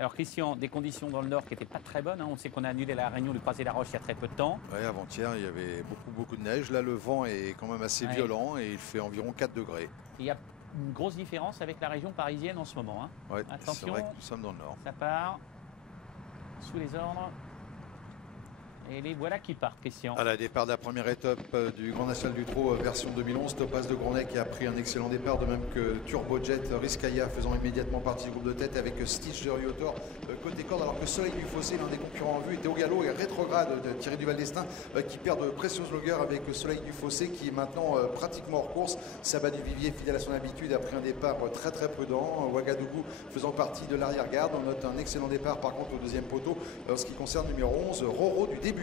Alors Christian, des conditions dans le nord qui n'étaient pas très bonnes. On sait qu'on a annulé la réunion du Croisé-la-Roche il y a très peu de temps. Oui, avant-hier, il y avait beaucoup de neige. Là, le vent est quand même assez violent et il fait environ 4 degrés. Il y a une grosse différence avec la région parisienne en ce moment. Ouais, attention, c'est vrai que nous sommes dans le nord. Ça part sous les ordres. Et les voilà qui partent, Christian. À la départ de la première étape du Grand National du Trot version 2011, Topaz de Gournay qui a pris un excellent départ, de même que Turbojet, Rizkaya faisant immédiatement partie du groupe de tête avec Stitch de Riotor côté corde, alors que Soleil du Fossé, l'un des concurrents en vue, était au galop et rétrograde de Thierry Duval d'Estaing qui perd de précieuses longueurs avec Soleil du Fossé qui est maintenant pratiquement hors course. Sabat du Vivier, fidèle à son habitude, a pris un départ très prudent. Ouagadougou faisant partie de l'arrière-garde. On note un excellent départ par contre au deuxième poteau en ce qui concerne le numéro 11, Roro du Débuché.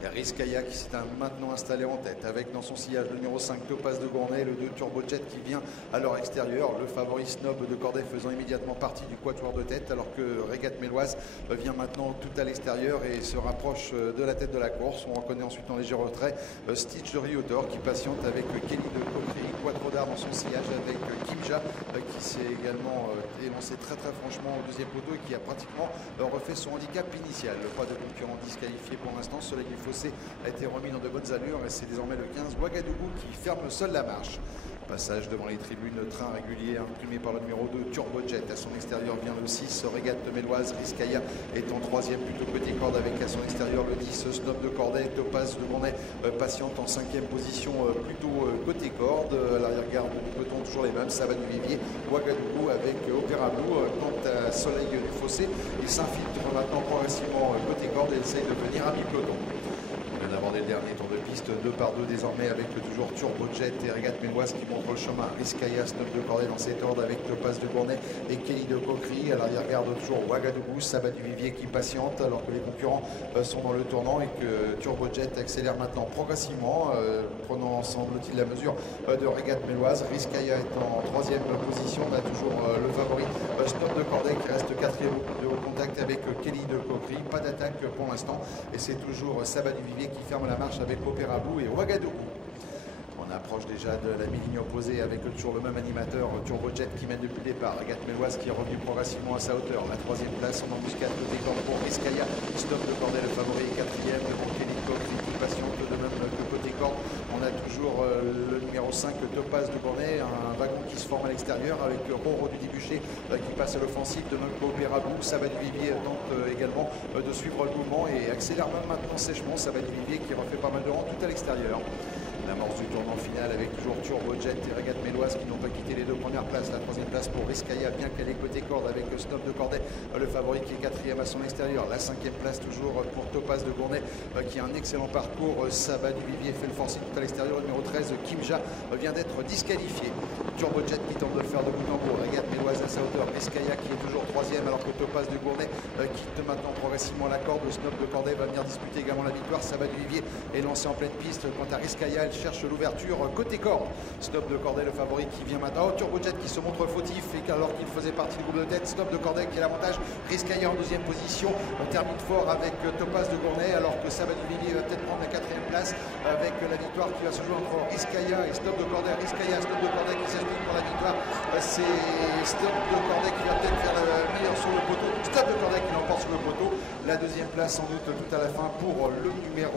Il y a Rizkaya qui s'est maintenant installé en tête avec dans son sillage le numéro 5 Topaz de Gournay, le 2 Turbojet qui vient à leur extérieur, le favori Snob de Corday faisant immédiatement partie du quatuor de tête, alors que Régate Méloise vient maintenant tout à l'extérieur et se rapproche de la tête de la course. On reconnaît ensuite en léger retrait Stitch de Rio d'Or qui patiente avec Kelly de Coquerie, Quattro d'Art dans son sillage avec Kimja qui s'est également élancé très franchement au deuxième poteau et qui a pratiquement refait son handicap initial. Pas de concurrent disqualifié pour l'instant. Soleil du Fossé a été remis dans de bonnes allures et c'est désormais le 15 Ouagadougou qui ferme seul la marche. Passage devant les tribunes, train régulier imprimé par le numéro 2 Turbojet. À son extérieur vient le 6 Régate Méloise. Rizkaya est en troisième plutôt côté corde avec à son extérieur le 10 Snob de Corday. Topaz de Gournay patiente en cinquième position plutôt côté corde. À l'arrière-garde du peloton toujours les mêmes. Sabat du Vivier, Ouagadougou avec Opéra Blue. Quant à Soleil du Fossé, il s'infiltre maintenant progressivement côté corde et essaye de venir à mi-peloton. On vient d'aborder le dernier tour de piste, 2 par 2 désormais avec toujours Turbojet et Régate Méloise qui montrent le chemin. Rizkaya, Snob de Corday dans cet ordre avec Topaz de Gournay et Kelly de Coquerie. À l'arrière-garde toujours Ouagadougou, Sabat du Vivier qui patiente alors que les concurrents sont dans le tournant et que Turbojet accélère maintenant progressivement, prenant semble-t-il la mesure de Régate Méloise. Rizkaya est en troisième position. On a toujours le favori Snob de Corday qui reste quatrième de contact avec Kelly de Coquerie. Pas d'attaque pour l'instant et c'est toujours Sabat du Vivier qui ferme la marche avec Opéra Blue et Ouagadougou. On approche déjà de la mi-ligne opposée avec toujours le même animateur Turbojet qui mène depuis le départ. Régate Méloise qui est revenu progressivement à sa hauteur. La troisième place en embuscade côté corde pour Rizkaya. Stop de Corday le favori est quatrième devant Kelly de Coquerie qui patiente de même que côté corde. On a toujours le numéro 5 Topaz de Gournay, un wagon qui se forme à l'extérieur avec Roro du Débuché qui passe à l'offensive, de même qu'Opéra Blue. Sabat du Vivier tente également de suivre le mouvement et accélère même maintenant sèchement. Sabat du Vivier qui refait pas mal de rang tout à l'extérieur. L'amorce du tournant final avec toujours Turbojet et Régate Méloise qui n'ont pas quitté les deux premières places. La troisième place pour Rizkaya, bien qu'elle est côté corde avec Snob de Corday, le favori qui est quatrième à son extérieur. La cinquième place toujours pour Topaz de Gournay qui a un excellent parcours. Sabat du Vivier fait le forcing tout à l'extérieur. Le numéro 13 Kimja vient d'être disqualifié. Turbojet qui tente de le faire de bout en bout. Régate Méloise à sa hauteur. Rizkaya qui est toujours troisième alors que Topaz de Gournay quitte maintenant progressivement la corde. Snob de Corday va venir disputer également la victoire. Sabat du Vivier est lancé en pleine piste. Quant à Rizkaya, elle cherche l'ouverture côté corde. Snob de Corday le favori qui vient maintenant. Turbojet qui se montre fautif et alors qu'il faisait partie du groupe de tête. Snob de Corday qui a l'avantage. Rizkaya en deuxième position. On termine fort avec Topaz de Gournay alors que Sabat du Vivier va peut-être prendre la quatrième place avec la victoire qui va se jouer entre Rizkaya et Snob de Corday. Rizkaya, Snob de Corday qui s'explique pour la victoire. C'est Snob de Corday qui va peut-être faire le meilleur sur le poteau. Snob de Corday qui l'emporte sur le poteau. La deuxième place sans doute tout à la fin pour le numéro